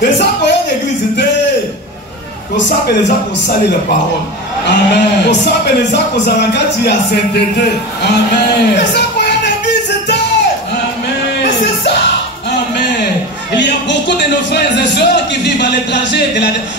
Les gens qui l'église étaient. Pour ça, les gens qui ont salé la parole. Amen. Pour ça, les gens qui ont sainteté. Amen. Les gens qui ont l'église étaient. Amen. C'est ça. Amen. Il y a beaucoup de nos frères et sœurs qui vivent à l'étranger,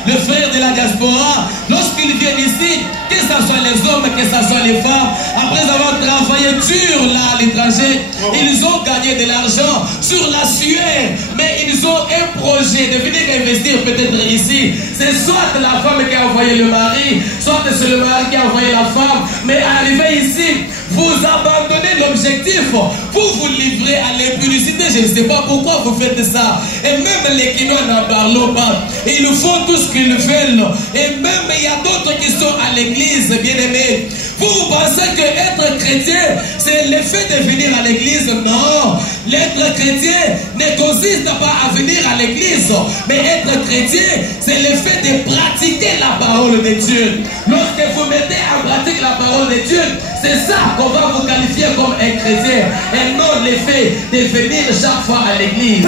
le frère de la diaspora, lorsqu'ils viennent ici, que ce soit les hommes, que ce soit les femmes, après avoir travaillé dur là à l'étranger, ils ont gagné de l'argent sur la sueur, mais ils ont un projet de venir investir peut-être ici. C'est soit la femme qui a envoyé le mari, soit c'est le mari qui a envoyé la femme, mais arrivé ici, vous abandonnez l'objectif, vous livrez à l'impudicité. Je ne sais pas pourquoi vous faites ça. Et même les Quinois n'en parlent pas. Ils font tout ce qu'ils veulent. Et même il y a d'autres qui sont à l'église, bien aimés. Vous pensez que être chrétien, c'est le fait de venir à l'église? Non. L'être chrétien ne consiste pas à venir à l'église. Mais être chrétien, c'est le fait de pratiquer la parole de Dieu. Lorsque vous mettez en pratique la parole de Dieu, c'est ça qu'on va vous qualifier comme un chrétien. Et non le fait de venir chaque fois à l'église.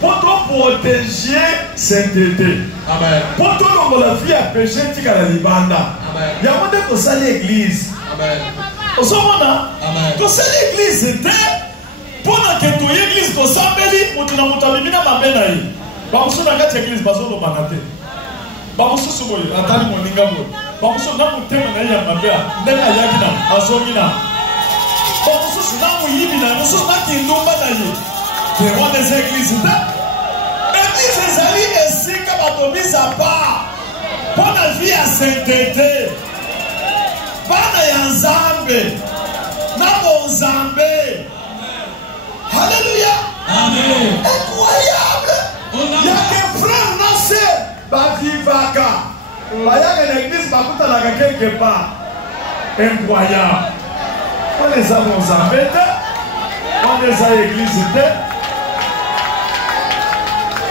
Pour protéger sainteté. Amen. Pour tout la vie à péché, tu as la libanda. Il y a un peu de ça l'église. Amen. Au moment où ça l'église était, pendant que tu l'église tu s'embellit, tu n'as pas mis na mabena yi. Ba muso na kati l'église bazo lo banate. Ba muso so boy, atali moninga boy. Ba muso na mutema na ya mabea, ndena yakina, azomina. Ba muso na muyibina, muso na kindumba na yi. Devant les églises, l'église est allée ici comme à Tomis à part. Pour la vie à sainteté. Pas de Nzambe. Namo Nzambe. Alléluia. Amen. Incroyable. Il y a des frères nassés. Bavivaka. Il y a une église qui est quelque part. Incroyable. On les a Nzambe. On les a églises.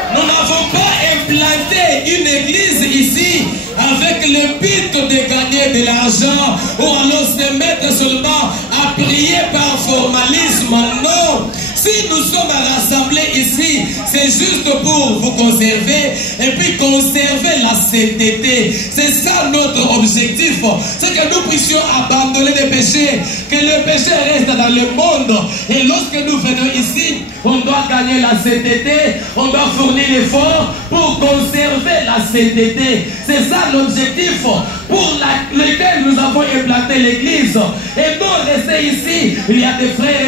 Nous n'avons pas implanté une église ici avec le but de gagner de l'argent ou alors se mettre seulement à prier par formalisme. Non. Si nous sommes rassemblés ici, c'est juste pour vous conserver et puis conserver la sainteté. C'est ça notre objectif. C'est que nous puissions abandonner les péchés, que le péché reste dans le monde. Et lorsque nous venons ici, on doit gagner la sainteté, on doit fournir l'effort pour conserver la sainteté. C'est ça l'objectif pour lequel nous avons implanté l'église. Et non rester ici, il y a des frères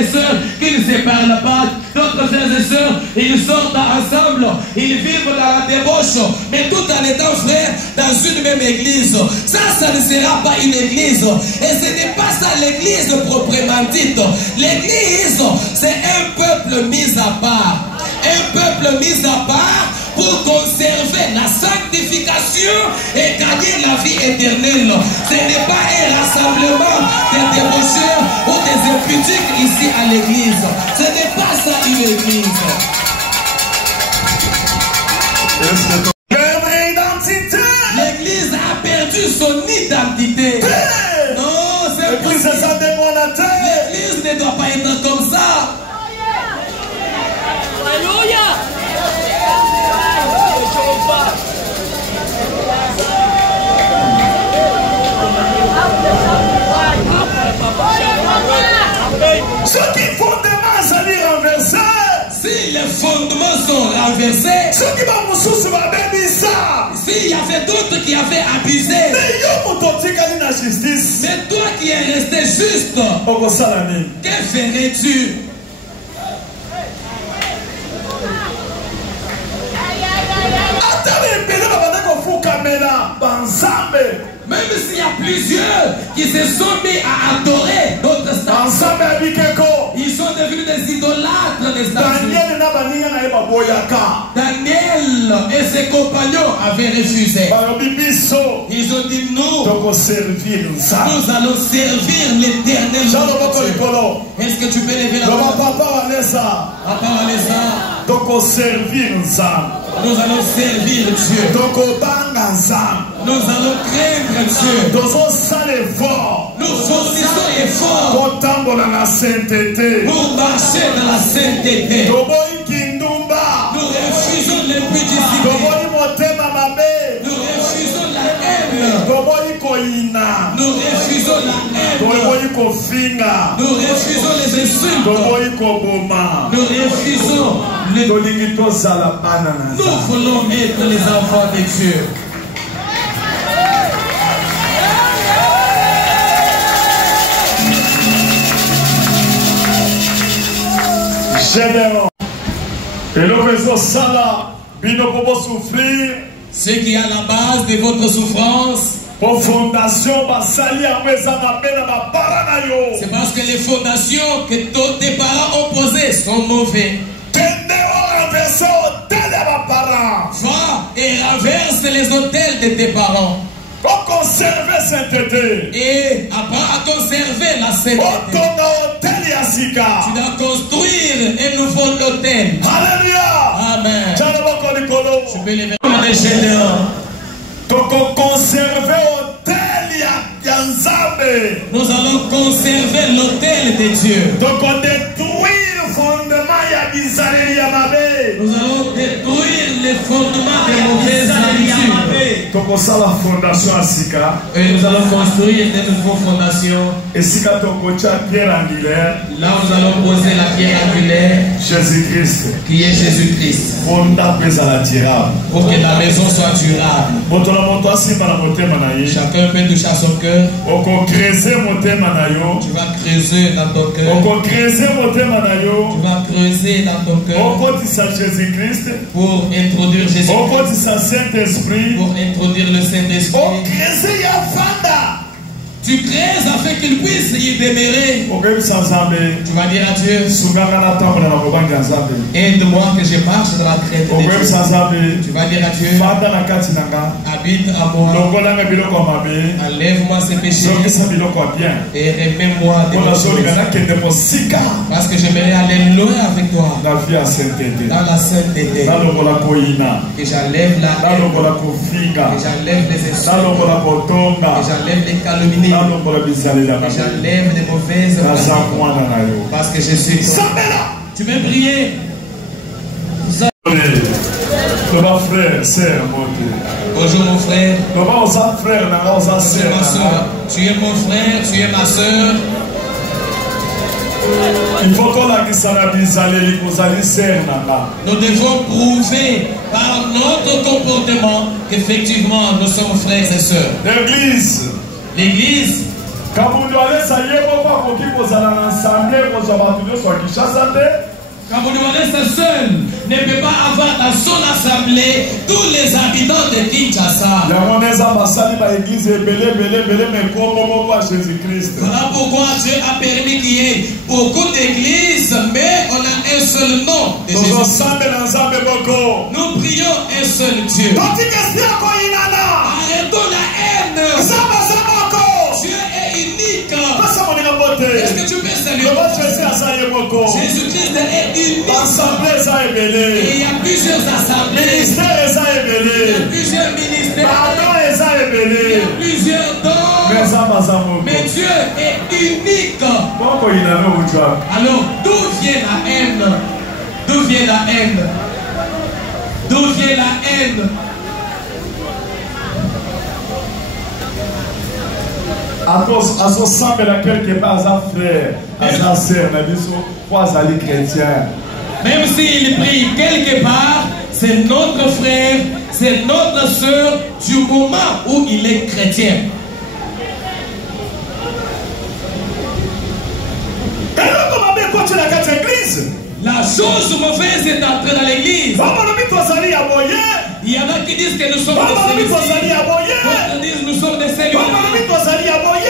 et sœurs qui ne se parlent pas. D'autres frères et sœurs, ils sortent ensemble, ils vivent dans la débauche, mais tout en étant frères dans une même église. Ça ne sera pas une église. Et ce n'est pas ça l'église proprement dite. L'église, c'est un peuple mis à part. Un peuple mis à part pour conserver la sanctification et gagner la vie éternelle. Ce n'est pas un rassemblement des débaucheurs ou des impudiques ici à l'église. Ce n'est pas ça une église. L'église a perdu son identité. Non, c'est l'église ne doit pas être comme ça. Alléluia. Ceux qui fondements allaient renverser. Si les fondements sont renversés, ceux qui vont nous soutenir, s'il y avait d'autres qui avaient abusé, mais toi qui es resté juste, que ferais-tu? Même s'il y a plusieurs qui se sont mis à adorer d'autres statues, ils sont devenus des idolâtres des statues. Daniel et ses compagnons avaient refusé. Ils ont dit nous allons servir l'éternel. Est-ce que tu peux lever la main? Papa Vanessa. Nous allons servir Dieu. Nous allons craindre Dieu. Nous fournissons effort pour marcher dans la sainteté. Nous refusons l'impudicité. Nous refusons la haine. Nous refusons la haine. Nous refusons les insultes. Nous refusons le... Nous voulons être les enfants de Dieu. Et le réseau Sala, souffrir. Ce qui est à la base de votre souffrance, c'est parce que les fondations que tes parents ont posées sont mauvais. Va et renverse les hôtels de tes parents. Pour conserver sainteté. Et apprends à conserver la sainteté. Tu dois construire un nouveau hôtel. Alléluia. Amen. Tu peux les mettre conserver Nous allons conserver l'autel de Dieu. Donc on détruit le fondement Nous allons détruire les fondements des mauvaises habitudes. Donc on sait la fondation à Sika. Et nous allons construire des nouvelles fondations. Et Sika Tokocha pierre angulaire. Là nous allons poser la pierre angulaire. Jésus-Christ. Qui est Jésus-Christ. Pour que la maison soit durable. Chacun peut toucher à son cœur. Tu vas creuser dans ton cœur. Tu vas creuser dans ton cœur. Pour introduire Jésus. Pour introduire le Saint-Esprit. Tu crées afin qu'il puisse y demeurer. Tu vas dire à Dieu, aide-moi que je marche dans la crainte de Dieu. Tu vas dire à Dieu, habite à moi. Enlève-moi ces péchés. Et remets-moi des choses. Parce que j'aimerais aller loin avec toi. Dans la sainteté. Et j'enlève la haine. Et j'enlève les insultes. Et j'enlève les calomnies. J'enlève les mauvaises pratiques. Parce que je suis toi. Tu peux prier. Bonjour mon frère. Tu es mon frère, tu es ma soeur. Il faut qu'on la Nous devons prouver par notre comportement qu'effectivement nous sommes frères et sœurs. L'Église. Quand vous demandez ça seul ne peut pas avoir dans son assemblée tous les habitants de Kinshasa. Voilà pourquoi Dieu a permis qu'il y ait beaucoup d'églises, mais on a un seul nom de Jésus. Nous prions un seul Dieu. Arrêtons la haine. Dieu est unique. Est-ce que tu peux saluer Jésus-Christ est unique. Et il y a plusieurs assemblées. Il y a plusieurs ministères. Il y a plusieurs dons. Mais Dieu est unique. Alors, d'où vient la haine? D'où vient la haine? D'où vient la haine? Même s'il prie quelque part, c'est notre frère, c'est notre soeur du moment où il est chrétien. La chose mauvaise est entrée dans l'église. Il y en a qui disent que nous sommes des celui-ci. D'autres disent nous sommes des celui-là. Il y en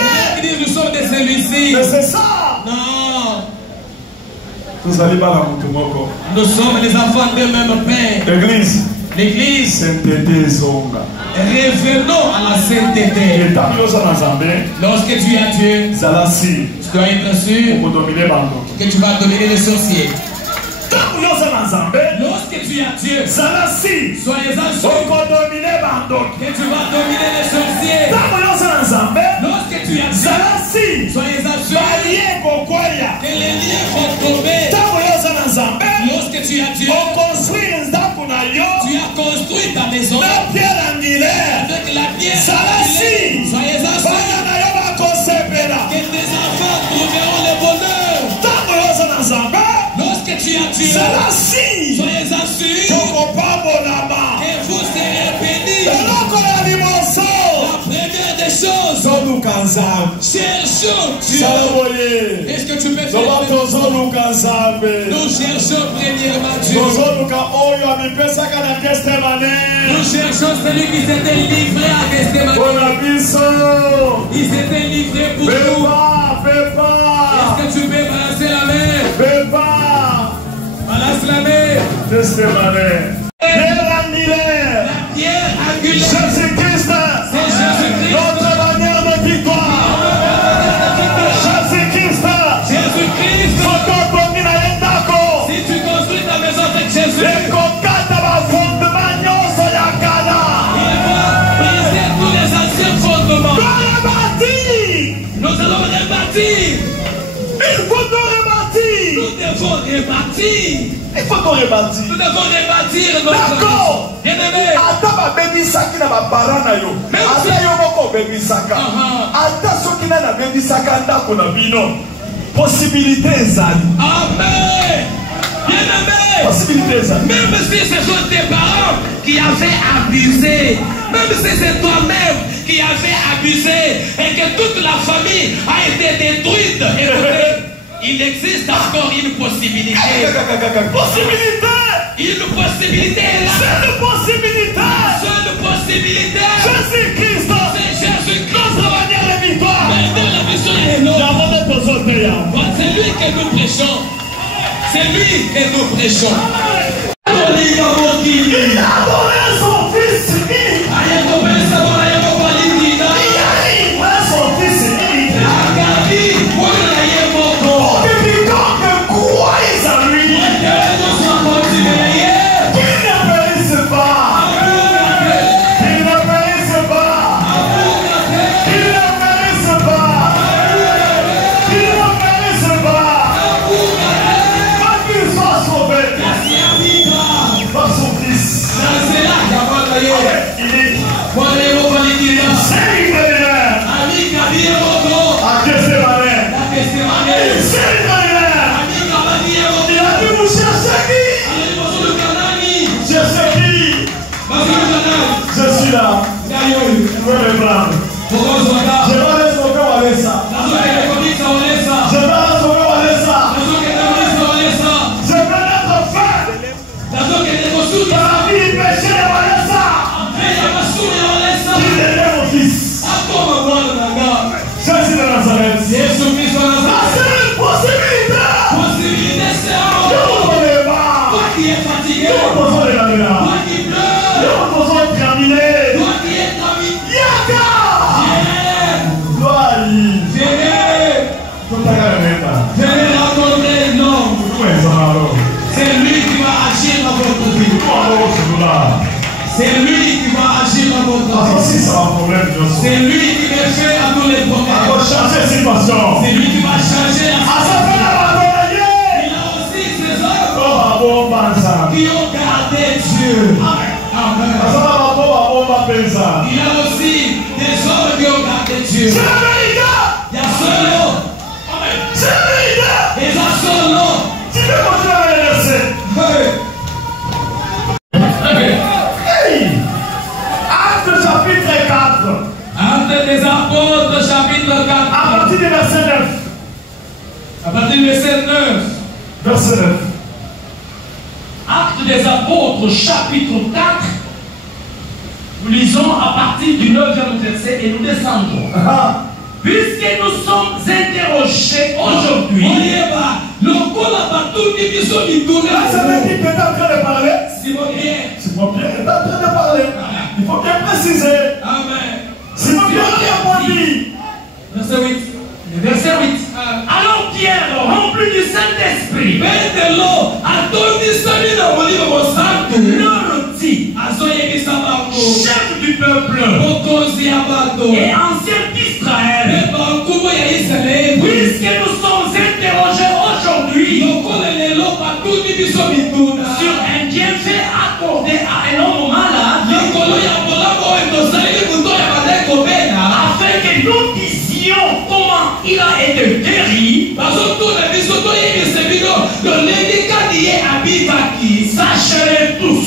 a qui disent nous sommes des celui-ci. Mais c'est ça. Non. Nous sommes les enfants d'un même Père. L'église. Revenons à la sainteté. Lorsque tu es à Dieu, tu dois être sûr que tu vas dominer les sorciers. Lorsque Lorsque tu as Dieu, Zalasi. soyez assurés Okodomine bandoki. que tu vas dominer les sorciers. Tamoyoza nzambe. Lorsque tu as Dieu, Zalasi. soyez assurés Balie kokwaya. que les liens vont tomber. Tamoyoza nzambe. Lorsque tu as Dieu, Okonstruire ndako na yo. tu as construit ta maison Na pierre angulaire. avec la pierre. Zalasi. Soyez assurés Bana na yo bakosepela. que tes enfants trouveront le bonheur. Tamoyoza nzambe. Lorsque tu as Dieu, Zalasi. soyez assurés Tokopambolama. que vous serez bénis. Eloko ya liboso. La première des choses, Zoluka nzambe. cherchons Dieu. Salaboye. Est-ce que tu peux faire Loba tozoluka nzambe. Nous cherchons premièrement Dieu. Tozoluka oyo amipesaka na testemane. Nous cherchons celui qui s'était livré à Gethsemane. Bona biso. Il s'était livré pour nous. Pepa. Est-ce que tu peux balancer la main? Pepa. Balance la main. Testemane. Terangile. La pierre angulaire. Jésus-Christ. C'est Jésus-Christ. Notre bannière de victoire. Jésus-Christ. Jésus-Christ. Sokotongi na yendako. Si tu construis ta maison avec Jésus, Ekokata bafondement nyonso ya kala. il va briser tous les anciens fondements. Rebâtir. Nous allons rebâtir. Il faut tout rebâtir. Nous devons rebâtir. Il faut tout rebâtir. Nous devons rebâtir notre D'accord. maison. Bien-aimé. Ata babebisaki na bapara na yo. Ata yo moko obebisaka. Ata soki nani abebisaka ndako na bino. Possibilité ezali. Amen. Bien-aimé. Possibilité ezali. Même si ce sont tes parents qui avaient abusé, même si c'est toi-même qui avais abusé et que toute la famille a été détruite, écoutez, il existe encore une possibilité. Possibilité. Une possibilité est là. C'est une possibilité. Seule possibilité. Jésus-Christ. C'est Jésus-Christ. Notre manière de victoire. Maintenant, la mission est là. J'avais des autres. Voilà, c'est lui que nous prêchons. C'est lui que nous prêchons. Il a donné son fils unique. Il a livré son fils unique. Pour que quiconque croise en lui, qu'il ne périsse pas. Qu'il ne périsse pas. Qu'il ne périsse pas. Qu'il ne périsse pas. Mais qu'il soit sauvé par son fils. Il est à Gethsemane. Il a dit vous cherchez qui? Cherchez qui? Je suis là. Je veux le prendre. Je vais aller sauver Walesa. Je vais aller sauver Walesa. Je vais mettre fin à la vie péché de Walesa. Il est mon fils. Jésus de Nazareth. Ah, c'est une possibilité. Nous ne pas. Nous besoin de la là. Nous besoin de terminer. Yaka. Gloire. C'est lui qui va agir dans votre vie. C'est lui qui va agir dans votre vie. C'est lui qui met fin à tous les problèmes. C'est lui qui va changer la situation. Il a aussi ses hommes qui ont gardé Dieu. Amen. Il a aussi des hommes qui ont gardé Dieu. Il y a solo. Il y a solo. Acte chapitre 4. Actes des apôtres, chapitre 4. À partir du verset 9. À partir du verset 9. Verset 9. Actes des apôtres, chapitre 4. Nous lisons à partir du 9e verset et nous descendons. Puisque nous sommes interrogés aujourd'hui. Là, c'est lui qui est en train de parler. Simon Pierre. Simon Pierre est en train de parler. Il faut bien préciser. Amen. Simon Pierre a répondu. Verset 8. Le verset 8. Alors Pierre, rempli du Saint-Esprit, Pételo a leur dit, chef du peuple et ancien d'Israël, puisque nous sommes interrogés aujourd'hui sur un bienfait accordé à un homme malade, afin que nous disions comment il a été guéri, sachez-le tous,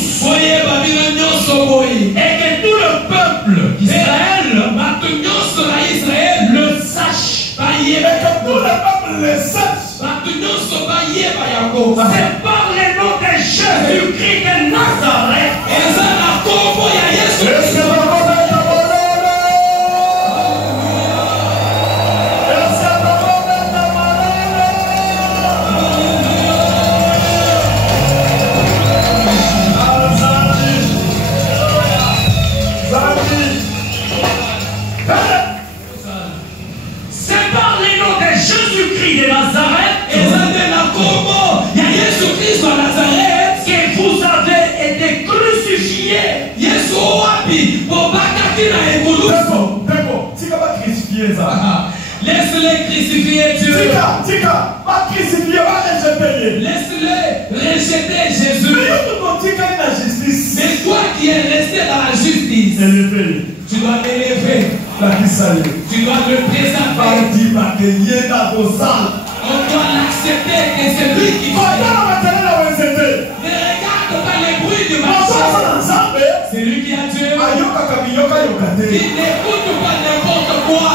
et que tout le peuple d'Israël le sache, Et que tout le peuple le sache. c'est par le nom de Jésus-Christ de Nazareth. Est-ce que la parole est abonnée? Est-ce que la parole est C'est par le nom de Jésus-Christ de Nazareth que vous avez été crucifiés. Laisse-les crucifier Dieu. Laisse-les rejeter Jésus. Mais toi qui es resté dans la justice, tu dois l'élever. Tu dois le présenter. On doit l'accepter que c'est lui qui fait. Ne regarde pas les bruits du marché. C'est lui qui a Dieu. Il n'écoute pas n'importe quoi.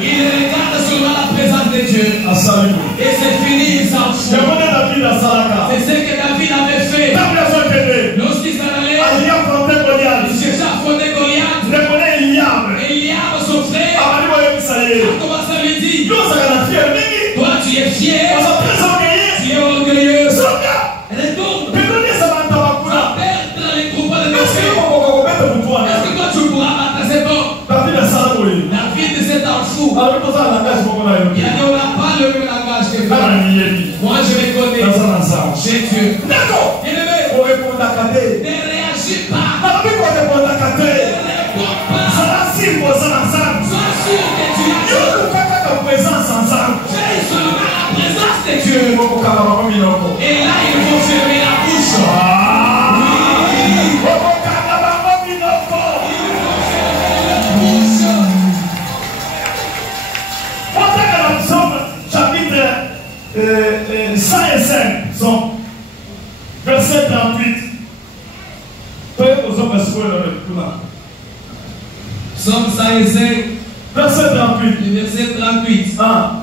Il regarde seulement la présence de Dieu. Et c'est fini, il s'en fout. C'est ce que David avait fait. Lorsqu'il s'en allait, il cherchait à affronter Goliath. Et Eliab, son frère, a commencé à lui dire, toi tu es fier, tu es orgueilleux. Retourne, va perdre les troupeaux de nos frères. Est-ce que toi tu pourras battre cet homme? David s'est en fou. Il a dit, on n'a pas le même langage que toi. Moi je les connais. J'ai Dieu. Ne réagis pas. Ne réponds pas. Sois sûr que tu as Dieu. J'ai seulement la présence de Dieu. Et là il faut fermer la bouche. Chapitre 105, verset 38. Psaume 105, verset 38. verset 38.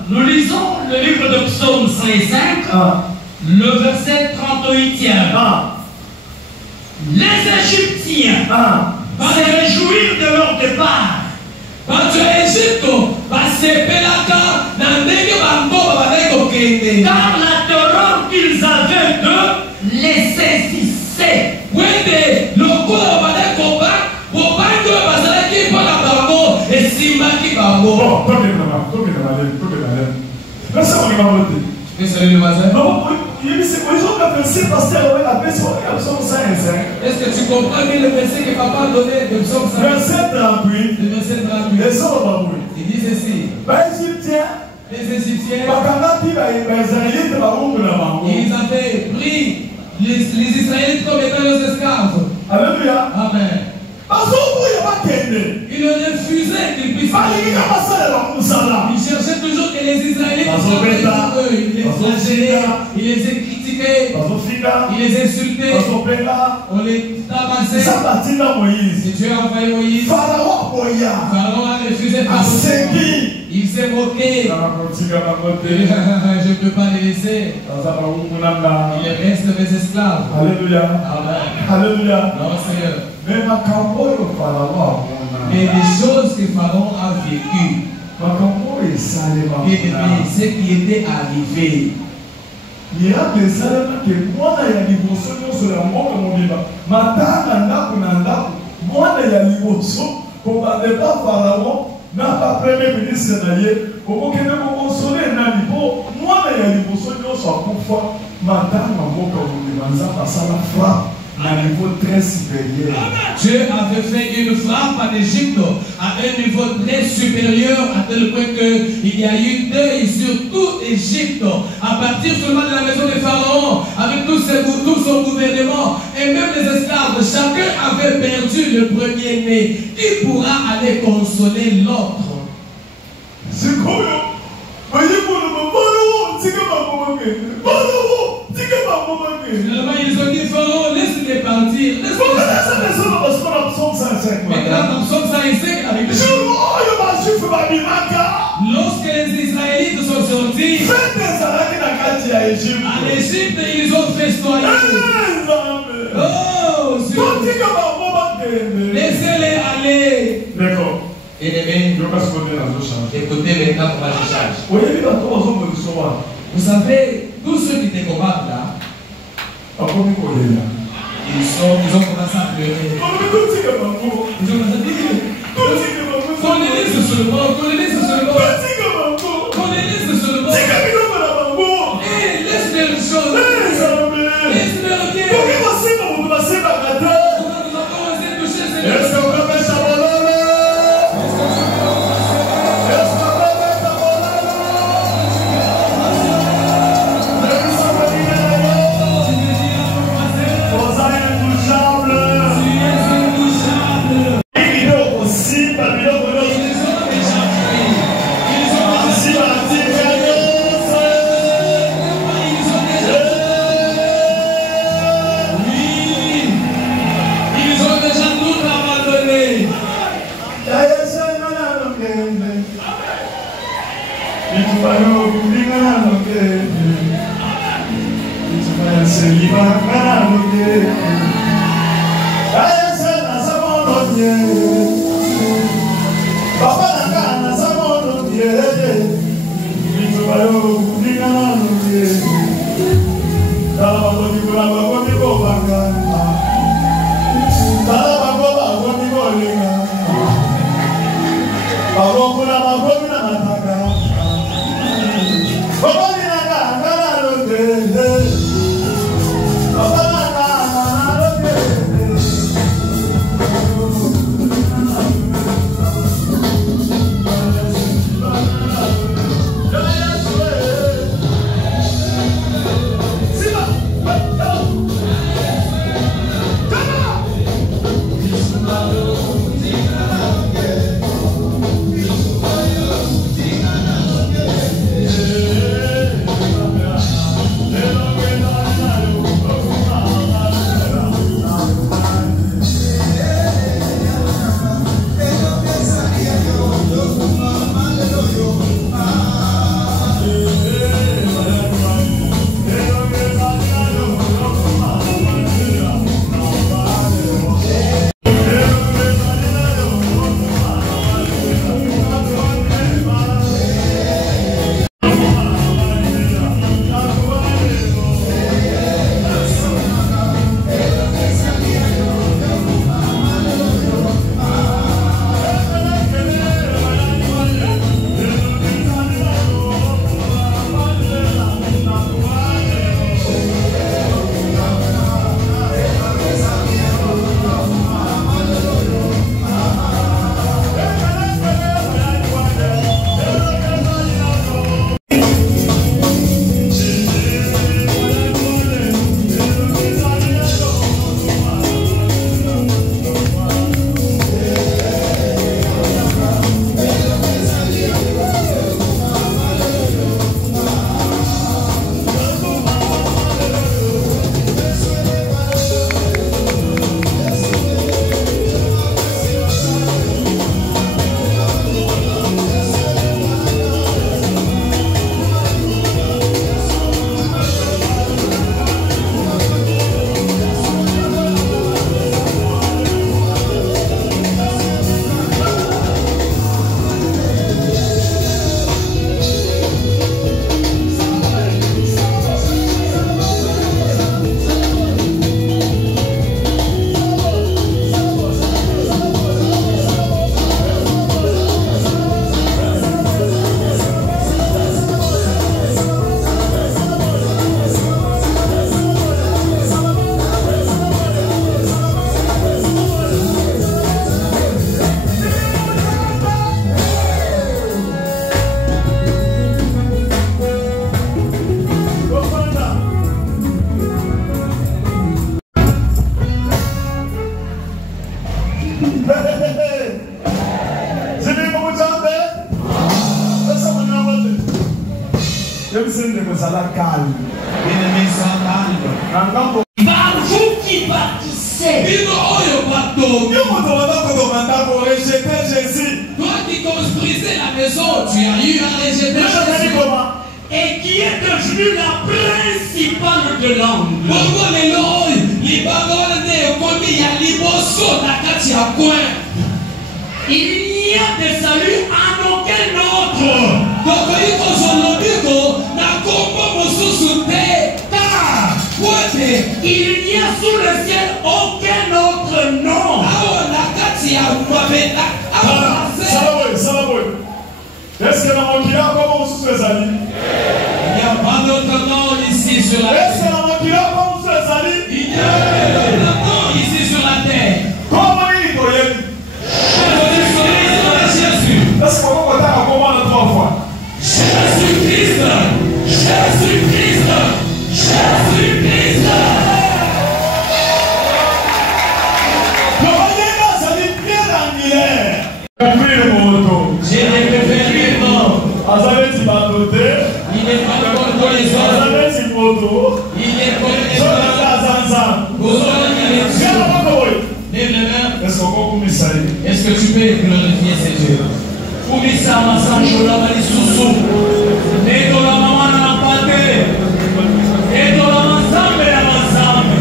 Nous lisons le livre de Psaume 105, le verset 38e. Les Égyptiens se réjouir de leur départ. Car la terreur qu'ils avaient d'eux les saisissait. Est-ce que tu comprends bien le verset que papa a donné de Psaume 105? Verset 38. Le verset 38. Il dit ceci. Les Égyptiens, ils avaient pris les Israélites comme étant leurs esclaves. Alléluia. Amen. Ils refusaient qu'ils puissent aller. Ils cherchaient toujours que les Israélites travaillent pour eux. Ils les flagellaient, ils les critiquaient, ils les insultaient, on les tabassait. Et Dieu a envoyé Moïse. Pharaon a refusé de parler. Il s'est moqué. Je ne peux pas les laisser. Ils restent mes esclaves. Alléluia. Amen. Alléluia. Non, Seigneur. Mais les choses que Pharaon a vécues, ce qui était arrivé, n'a pas premier ministre naïe, au Kenya consoler nani pour moi il y a des personnes qui sont Dieu avait fait une frappe en Égypte à un niveau très supérieur, à tel point qu'il y a eu deuil sur toute Égypte. À partir seulement de la maison de Pharaon, avec tout son gouvernement, et même les esclaves, chacun avait perdu le premier-né. Qui pourra aller consoler l'autre? Finalement, ils ont dit, Pharaon, laisse-les partir. Maintenant, dans Psaume 105, avec lorsque les Israélites sont sortis en Égypte, ils ont festoyé. Oh, laissez-les aller. D'accord. Écoutez maintenant comment je charge. Vous savez, tous ceux qui te combattent là, ils ont commencé à pleurer. Ils ont commencé à dire, qu'on les laisse seulement, qu'on les laisse seulement. Qu'on les laisse seulement. Eh, laisse-les les choses. Laisse-les bien. Nous avons commencé à toucher ces choses. Par vous qui bâtissez. Toi qui construisais la maison, tu as eu à rejeter Jésus. Et qui est devenu la principale de l'angle. Pourquoi les lois, les paroles de comme il y a l'ibosso, la kati à coin. Il n'y a de salut en aucun autre. Donc il faut s'en dire na kombo mosusu te. Car il n'y a sous le ciel aucun autre nom. Awa la kati à mabenda. Est-ce que la Mokila, comment vous souhaitez ça? Il n'y a pas d'autre nom ici sur la terre. Est-ce que la Mokila, comment vous souhaitez ça? Il n'y a pas d'autre nom ici sur la terre. Comment il est? Jésus. Est-ce qu'on va voter à comment la 3 fois? Jésus-Christ. Jésus-Christ. Jésus-Christ. Comment il est là? Ça dit Pierre angulaire. Compris le moto. J'ai révélé mort. Azabeth il va noter. Il n'est pas comme pour les autres. Azabeth il moto. Il est comme les Je vais autres. faire Azanza. Vous aurez les Viens là-bas, Koboy. lève les mains. Est-ce qu'on va couper ça? Est-ce que tu peux glorifier cet Dieu? Kumisa masanjo la malisusu. Neto la mamana na pate. Neto la mazambe na mazambe.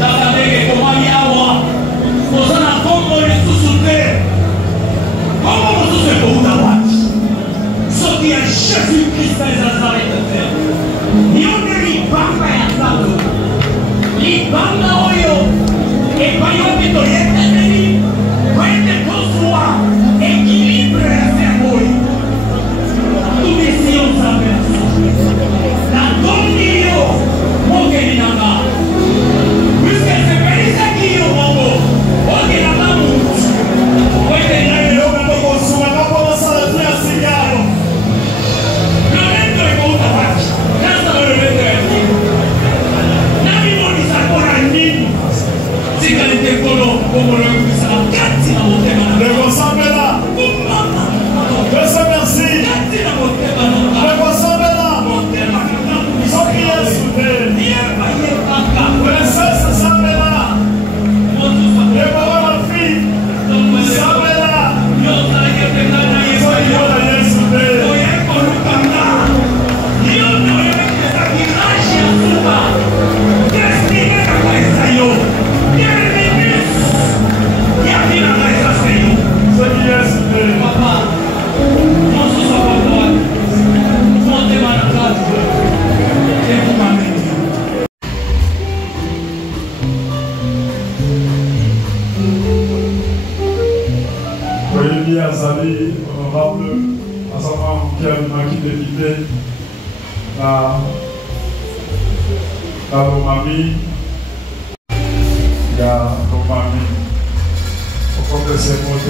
Tata ndege komani awa. Kozana kombo lisusu te. Kombo mosusu ekouta wapi? Soki ya Jésus-Christ les Nazareth. Yonde libanga ya Nzambe. Libanga oyo epai wapi toyetemeli. Kwende kozwa équilibre ya cerveau. Tout ici on s'appelle. La condition mokeli nanga. Puisque c'est pas ça qui est au mongo. Ok la maman. Ok la maman. Azali, honorable, à savoir qui a marqué de l'idée la Lomami, il y a Lomami, au compte de ces mots